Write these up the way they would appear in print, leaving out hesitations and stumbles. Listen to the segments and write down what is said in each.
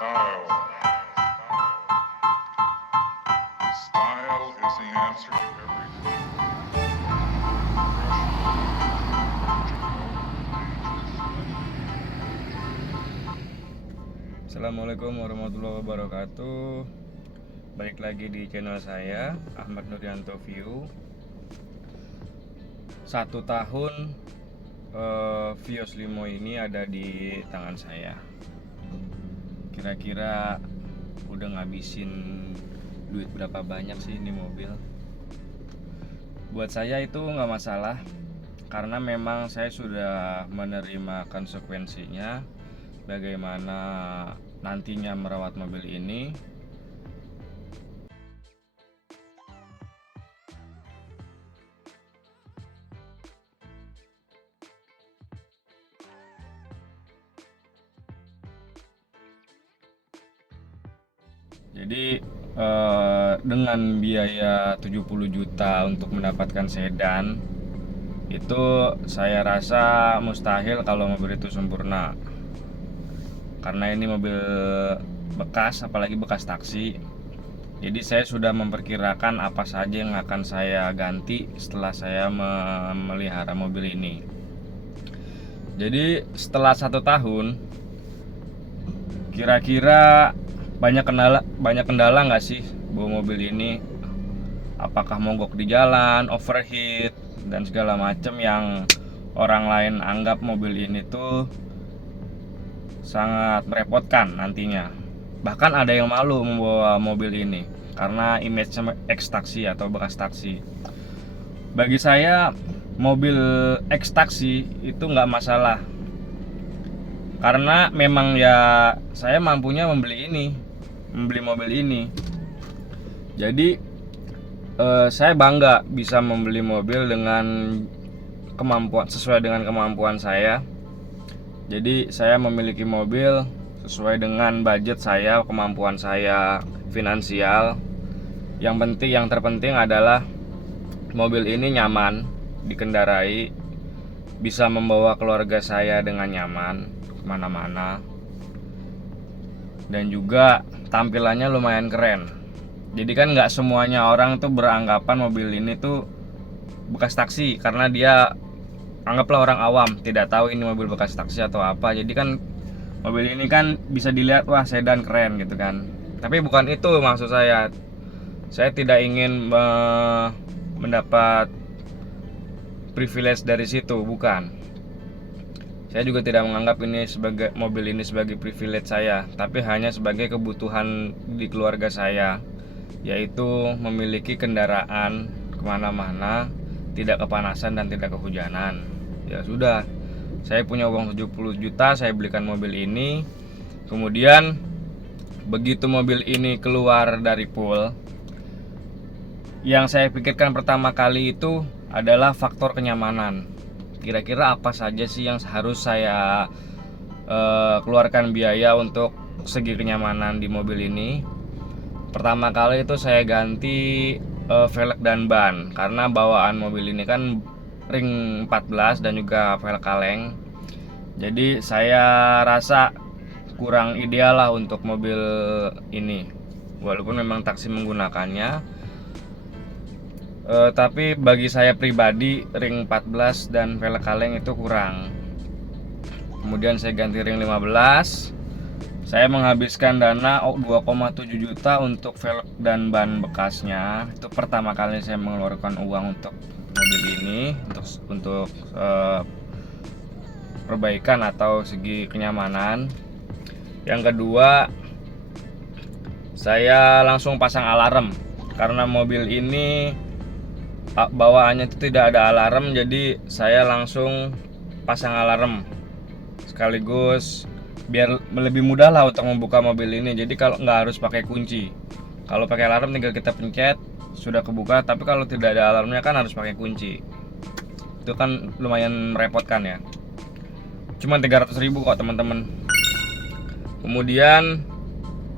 Style. Style is the answer to everything. Assalamualaikum warahmatullahi wabarakatuh. Balik lagi di channel saya, Ahmad Nuryanto View. 1 tahun Vios Limo ini ada di tangan saya. Kira-kira udah ngabisin duit berapa banyak sih ini mobil? Buat saya itu nggak masalah, karena memang saya sudah menerima konsekuensinya bagaimana nantinya merawat mobil ini. Jadi dengan biaya 70 juta untuk mendapatkan sedan, itu saya rasa mustahil kalau mobil itu sempurna. Karena ini mobil bekas, apalagi bekas taksi. Jadi saya sudah memperkirakan apa saja yang akan saya ganti setelah saya memelihara mobil ini. Jadi setelah 1 tahun, kira-kira banyak kendala nggak sih bawa mobil ini? Apakah mogok di jalan, overheat, dan segala macam yang orang lain anggap mobil ini tuh sangat merepotkan nantinya. Bahkan ada yang malu membawa mobil ini karena image ex taksi atau bekas taksi. Bagi saya mobil ex taksi itu nggak masalah, karena memang ya saya mampunya membeli mobil ini. Jadi saya bangga bisa membeli mobil dengan sesuai dengan kemampuan saya. Jadi saya memiliki mobil sesuai dengan budget saya, kemampuan saya finansial. Yang terpenting adalah mobil ini nyaman dikendarai, bisa membawa keluarga saya dengan nyaman kemana-mana, dan juga tampilannya lumayan keren. Jadi kan nggak semuanya orang tuh beranggapan mobil ini tuh bekas taksi, karena dia anggaplah orang awam tidak tahu ini mobil bekas taksi atau apa. Jadi kan mobil ini kan bisa dilihat, wah sedan keren gitu kan. Tapi bukan itu maksud saya. Saya tidak ingin mendapat privilege dari situ, bukan. Saya juga tidak menganggap mobil ini sebagai privilege saya, tapi hanya sebagai kebutuhan di keluarga saya, yaitu memiliki kendaraan kemana-mana, tidak kepanasan dan tidak kehujanan. Ya sudah, saya punya uang 70 juta, saya belikan mobil ini. Kemudian begitu mobil ini keluar dari pool, yang saya pikirkan pertama kali itu adalah faktor kenyamanan. Kira-kira apa saja sih yang harus saya keluarkan biaya untuk segi kenyamanan di mobil ini. Pertama kali itu saya ganti velg dan ban, karena bawaan mobil ini kan ring 14 dan juga velg kaleng. Jadi saya rasa kurang ideal lah untuk mobil ini, walaupun memang taksi menggunakannya. Tapi bagi saya pribadi ring 14 dan velg kaleng itu kurang. Kemudian saya ganti ring 15. Saya menghabiskan dana 2,7 juta untuk velg dan ban bekasnya. Itu pertama kali saya mengeluarkan uang untuk mobil ini, untuk perbaikan atau segi kenyamanan. Yang kedua, saya langsung pasang alarm, karena mobil ini bawaannya itu tidak ada alarm. Jadi saya langsung pasang alarm sekaligus biar lebih mudah lah untuk membuka mobil ini. Jadi kalau nggak harus pakai kunci. Kalau pakai alarm tinggal kita pencet sudah kebuka, tapi kalau tidak ada alarmnya kan harus pakai kunci. Itu kan lumayan merepotkan ya. Cuma 300.000 kok teman-teman. Kemudian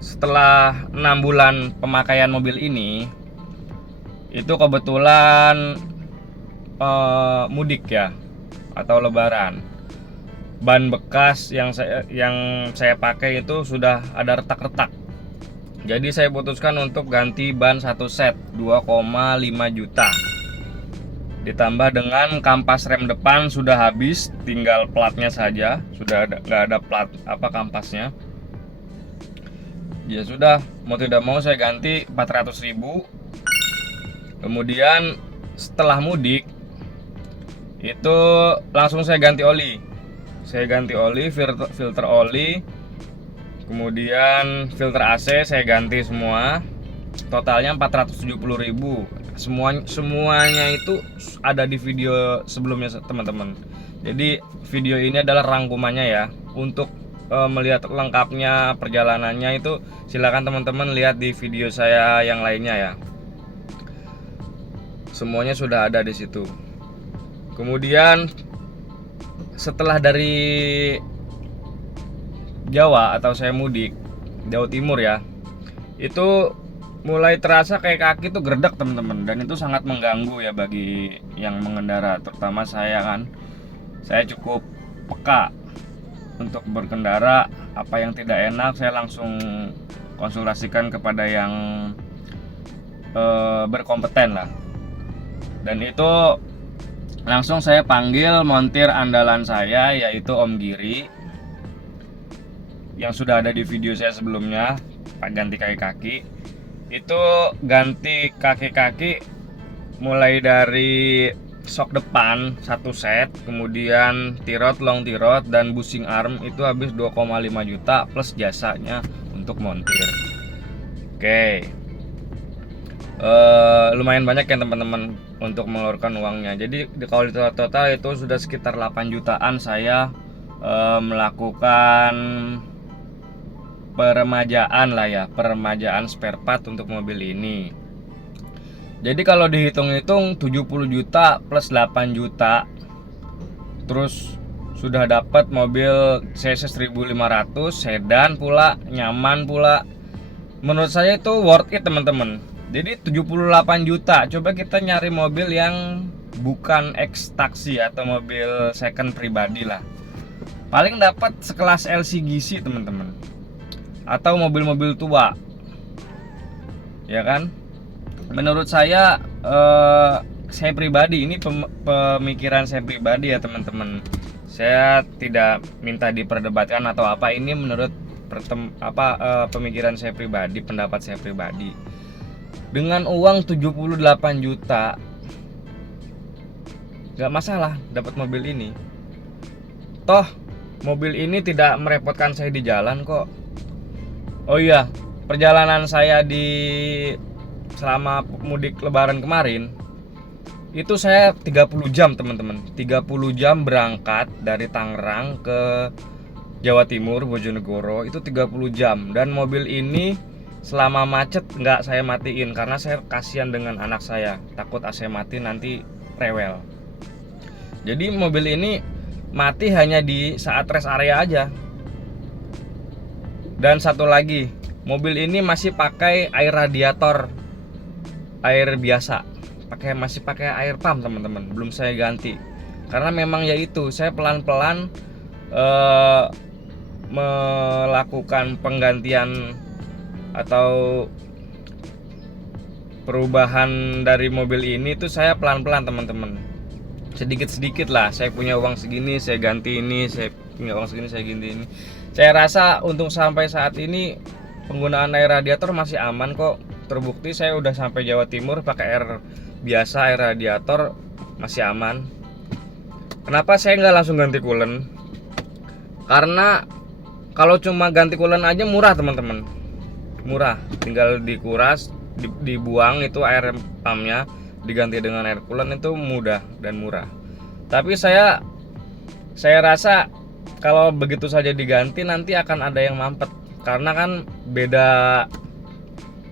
setelah 6 bulan pemakaian mobil ini, itu kebetulan mudik ya, atau lebaran. ban bekas yang saya pakai itu sudah ada retak-retak. Jadi saya putuskan untuk ganti ban satu set 2,5 juta. Ditambah dengan kampas rem depan sudah habis, tinggal platnya saja, sudah nggak ada plat kampasnya. Ya sudah, mau tidak mau saya ganti 400.000. Kemudian setelah mudik itu langsung saya ganti oli. Saya ganti oli, filter oli, kemudian filter AC saya ganti semua. Totalnya 470.000. Semuanya itu ada di video sebelumnya teman-teman. Jadi video ini adalah rangkumannya ya. Untuk melihat lengkapnya perjalanannya itu silakan teman-teman lihat di video saya yang lainnya ya. Semuanya sudah ada di situ. Kemudian setelah dari Jawa atau saya mudik Jawa Timur ya, itu mulai terasa kayak kaki tuh gerdak teman-teman, dan itu sangat mengganggu ya bagi yang mengendara, terutama saya kan. Saya cukup peka untuk berkendara, apa yang tidak enak saya langsung konsultasikan kepada yang berkompeten lah. Dan itu langsung saya panggil montir andalan saya, yaitu Om Giri, yang sudah ada di video saya sebelumnya, Pak ganti kaki-kaki. Itu ganti kaki-kaki mulai dari shock depan satu set, kemudian tirot, long tirot, dan bushing arm itu habis 2,5 juta plus jasanya untuk montir. Oke. Lumayan banyak ya teman-teman untuk mengeluarkan uangnya. Jadi kalau di total itu sudah sekitar 8 jutaan saya melakukan peremajaan lah ya, peremajaan spare part untuk mobil ini. Jadi kalau dihitung-hitung 70 juta plus 8 juta, terus sudah dapat mobil CC 1500 sedan pula, nyaman pula. Menurut saya itu worth it teman-teman. Jadi 78 juta, coba kita nyari mobil yang bukan X taksi atau mobil second pribadi lah. Paling dapat sekelas LCGC teman-teman, atau mobil-mobil tua, ya kan? Menurut saya pribadi, ini pemikiran saya pribadi ya teman-teman. Saya tidak minta diperdebatkan atau apa. Ini menurut pemikiran saya pribadi, pendapat saya pribadi. Dengan uang 78 juta, nggak masalah dapat mobil ini. Toh mobil ini tidak merepotkan saya di jalan kok. Oh iya, perjalanan saya selama mudik lebaran kemarin itu saya 30 jam teman-teman. 30 jam berangkat dari Tangerang ke Jawa Timur, Bojonegoro, itu 30 jam. Dan mobil ini selama macet nggak saya matiin, karena saya kasihan dengan anak saya, takut AC mati nanti rewel. Jadi mobil ini mati hanya di saat rest area aja. Dan satu lagi, mobil ini masih pakai air radiator, air biasa, masih pakai air pump teman-teman, belum saya ganti. Karena memang ya itu, saya pelan-pelan melakukan penggantian atau perubahan dari mobil ini tuh saya pelan-pelan teman-teman, sedikit-sedikit lah. Saya punya uang segini saya ganti ini, saya punya uang segini saya ganti ini. Saya rasa untuk sampai saat ini penggunaan air radiator masih aman kok. Terbukti saya udah sampai Jawa Timur pakai air biasa, air radiator masih aman. Kenapa saya nggak langsung ganti coolant? Karena kalau cuma ganti coolant aja murah teman-teman, murah. Tinggal dikuras, dibuang itu air pumpnya, diganti dengan air coolant, itu mudah dan murah. Tapi saya rasa kalau begitu saja diganti nanti akan ada yang mampet, karena kan beda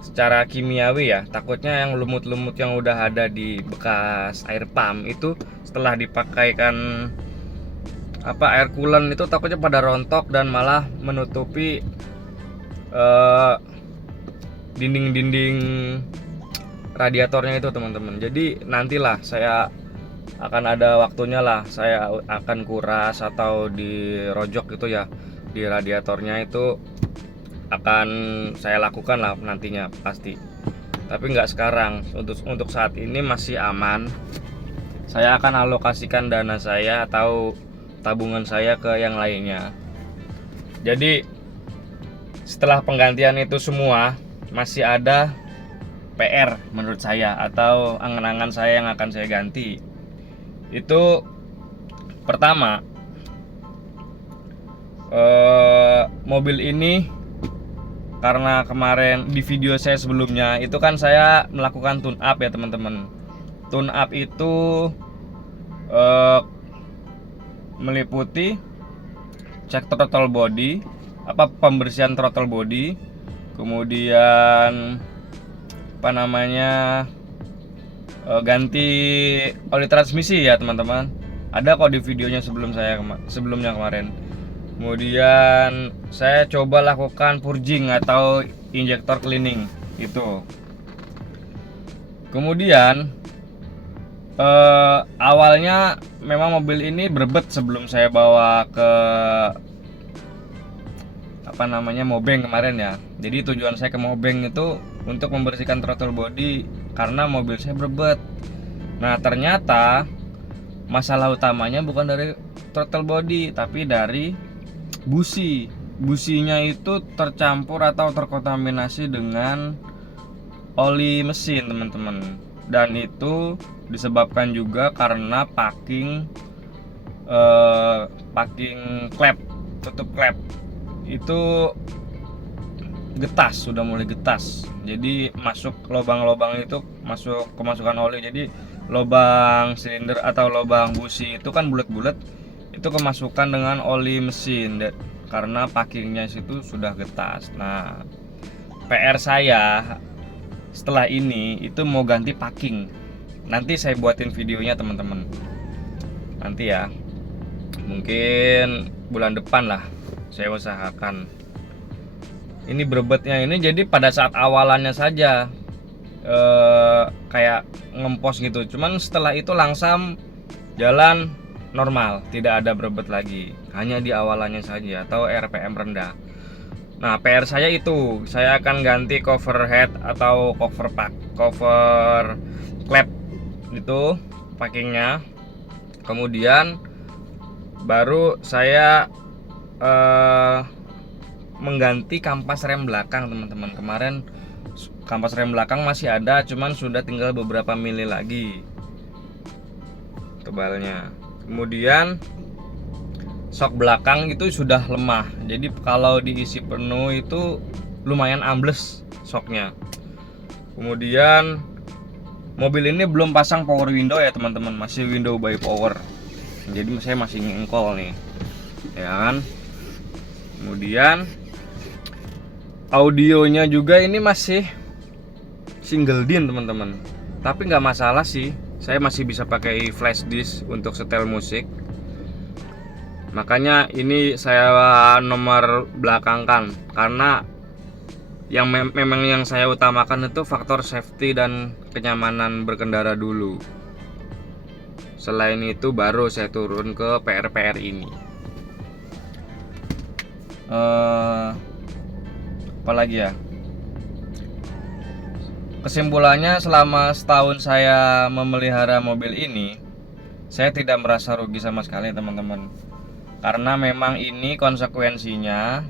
secara kimiawi ya. Takutnya yang lumut-lumut yang udah ada di bekas air pump itu setelah dipakaikan air coolant itu takutnya pada rontok dan malah menutupi dinding-dinding radiatornya itu teman-teman. Jadi nantilah saya akan ada waktunya lah saya akan kuras atau dirojok gitu ya, di radiatornya itu akan saya lakukan lah nantinya pasti. Tapi nggak sekarang. Untuk saat ini masih aman. Saya akan alokasikan dana saya atau tabungan saya ke yang lainnya. Jadi setelah penggantian itu semua masih ada PR menurut saya atau angan-angan saya yang akan saya ganti. Itu pertama, mobil ini karena kemarin di video saya sebelumnya itu kan saya melakukan tune up ya teman-teman. Tune up itu meliputi cek throttle body, pembersihan throttle body, kemudian ganti oli transmisi ya teman-teman. Ada kok di videonya sebelumnya kemarin. Kemudian saya coba lakukan purging atau injektor cleaning itu. Kemudian awalnya memang mobil ini berbet sebelum saya bawa ke Mobeng kemarin ya. Jadi tujuan saya ke Mobeng itu untuk membersihkan throttle body karena mobil saya berbet. Nah, ternyata masalah utamanya bukan dari throttle body tapi dari busi. Businya itu tercampur atau terkontaminasi dengan oli mesin, teman-teman. Dan itu disebabkan juga karena packing klep, tutup klep itu sudah mulai getas. Jadi masuk lubang-lubang itu kemasukan oli. Jadi lubang silinder atau lubang busi itu kan bulat-bulat, itu kemasukan dengan oli mesin karena packingnya situ sudah getas. Nah, PR saya setelah ini itu mau ganti packing. Nanti saya buatin videonya teman-teman. Nanti ya, mungkin bulan depan lah saya usahakan. Ini berbetnya ini jadi pada saat awalannya saja kayak ngempos gitu. Cuman setelah itu langsam jalan normal, tidak ada berbet lagi. Hanya di awalannya saja atau RPM rendah. Nah, PR saya itu saya akan ganti cover head atau cover klep itu packingnya. Kemudian baru saya mengganti kampas rem belakang, teman-teman. Kemarin kampas rem belakang masih ada, cuman sudah tinggal beberapa mili lagi tebalnya. Kemudian sok belakang itu sudah lemah, jadi kalau diisi penuh itu lumayan ambles soknya. Kemudian mobil ini belum pasang power window ya teman-teman, masih window by power. Jadi saya masih ngengkol nih, ya kan. Kemudian audionya juga ini masih single din teman-teman, tapi nggak masalah sih, saya masih bisa pakai flash disk untuk setel musik. Makanya ini saya nomor belakangkan karena memang yang saya utamakan itu faktor safety dan kenyamanan berkendara dulu. Selain itu baru saya turun ke PR-PR ini. Apalagi ya, kesimpulannya selama setahun saya memelihara mobil ini, saya tidak merasa rugi sama sekali teman-teman. Karena memang ini konsekuensinya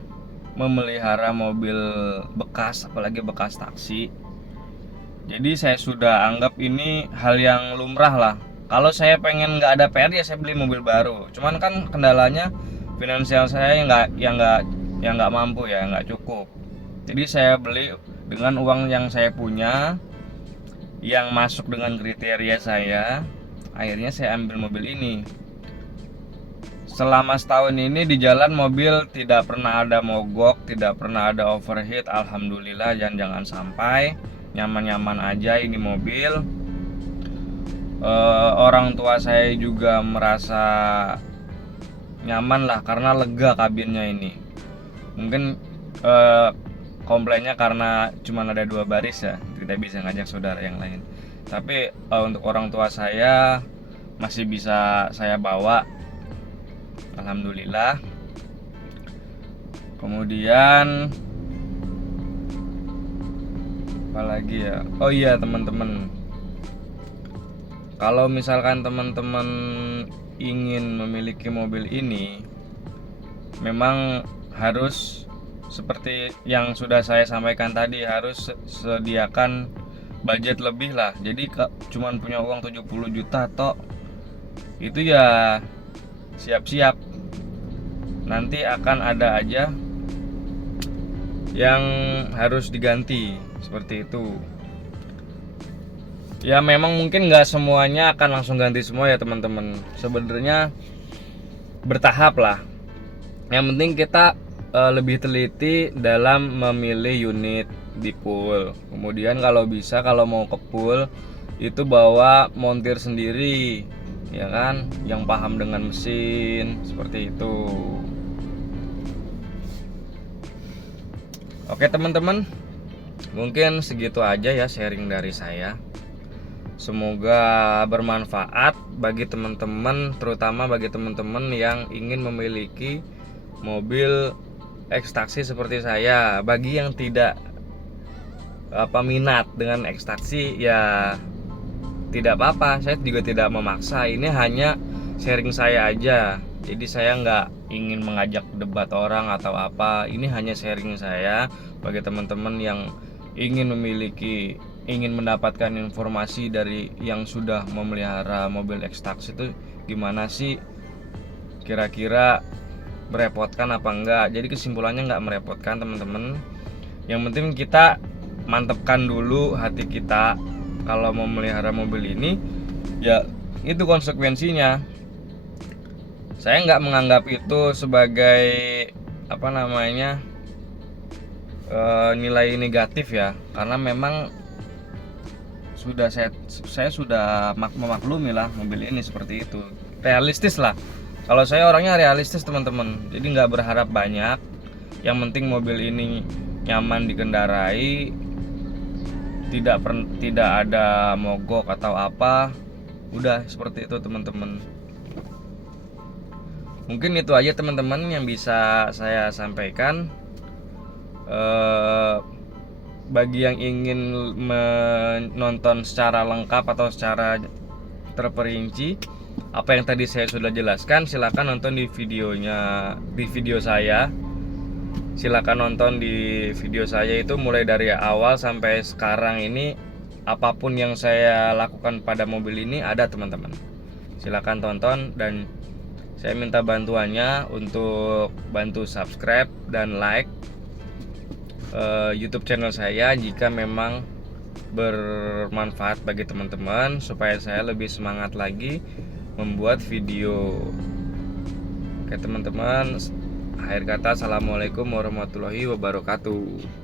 memelihara mobil bekas, apalagi bekas taksi. Jadi saya sudah anggap ini hal yang lumrah lah. Kalau saya pengen nggak ada PR ya saya beli mobil baru. Cuman kan kendalanya finansial saya yang nggak mampu ya, nggak cukup. Jadi saya beli dengan uang yang saya punya, yang masuk dengan kriteria saya. Akhirnya saya ambil mobil ini. Selama setahun ini di jalan mobil tidak pernah ada mogok, tidak pernah ada overheat. Alhamdulillah, jangan sampai. Nyaman-nyaman aja ini mobil. Orang tua saya juga merasa nyaman lah karena lega kabinnya ini. Mungkin komplainnya karena cuma ada 2 baris ya, tidak bisa ngajak saudara yang lain. Tapi untuk orang tua saya masih bisa saya bawa, alhamdulillah. Kemudian apalagi ya, oh iya teman-teman, kalau misalkan teman-teman ingin memiliki mobil ini, memang harus seperti yang sudah saya sampaikan tadi, harus sediakan budget lebih lah. Jadi cuman punya uang 70 juta tok, itu ya siap-siap nanti akan ada aja yang harus diganti, seperti itu. Ya memang mungkin nggak semuanya akan langsung ganti semua ya teman-teman. Sebenarnya bertahap lah. Yang penting kita lebih teliti dalam memilih unit di pool. Kemudian kalau bisa, kalau mau ke pool itu bawa montir sendiri, ya kan, yang paham dengan mesin, seperti itu. Oke teman-teman, mungkin segitu aja ya sharing dari saya. Semoga bermanfaat bagi teman-teman, terutama bagi teman-teman yang ingin memiliki mobil ekstaksi seperti saya. Bagi yang tidak minat dengan ekstaksi, ya tidak apa-apa, saya juga tidak memaksa. Ini hanya sharing saya aja. Jadi saya nggak ingin mengajak debat orang atau apa. Ini hanya sharing saya bagi teman-teman yang ingin mendapatkan informasi dari yang sudah memelihara mobil ekstaksi itu gimana sih, kira-kira merepotkan apa enggak. Jadi kesimpulannya nggak merepotkan teman-teman. Yang penting kita mantepkan dulu hati kita kalau mau melihara mobil ini, ya itu konsekuensinya. Saya nggak menganggap itu sebagai nilai negatif ya, karena memang sudah saya sudah memaklumi lah mobil ini seperti itu, realistis lah. Kalau saya orangnya realistis teman-teman, jadi nggak berharap banyak. Yang penting mobil ini nyaman dikendarai, tidak ada mogok atau apa, udah seperti itu teman-teman. Mungkin itu aja teman-teman yang bisa saya sampaikan. Bagi yang ingin menonton secara lengkap atau secara terperinci apa yang tadi saya sudah jelaskan, silakan nonton di video saya. Silakan nonton di video saya itu mulai dari awal sampai sekarang ini. Apapun yang saya lakukan pada mobil ini ada teman-teman. Silakan tonton, dan saya minta bantuannya untuk bantu subscribe dan like YouTube channel saya jika memang bermanfaat bagi teman-teman, supaya saya lebih semangat lagi membuat video. Oke teman-teman, akhir kata assalamualaikum warahmatullahi wabarakatuh.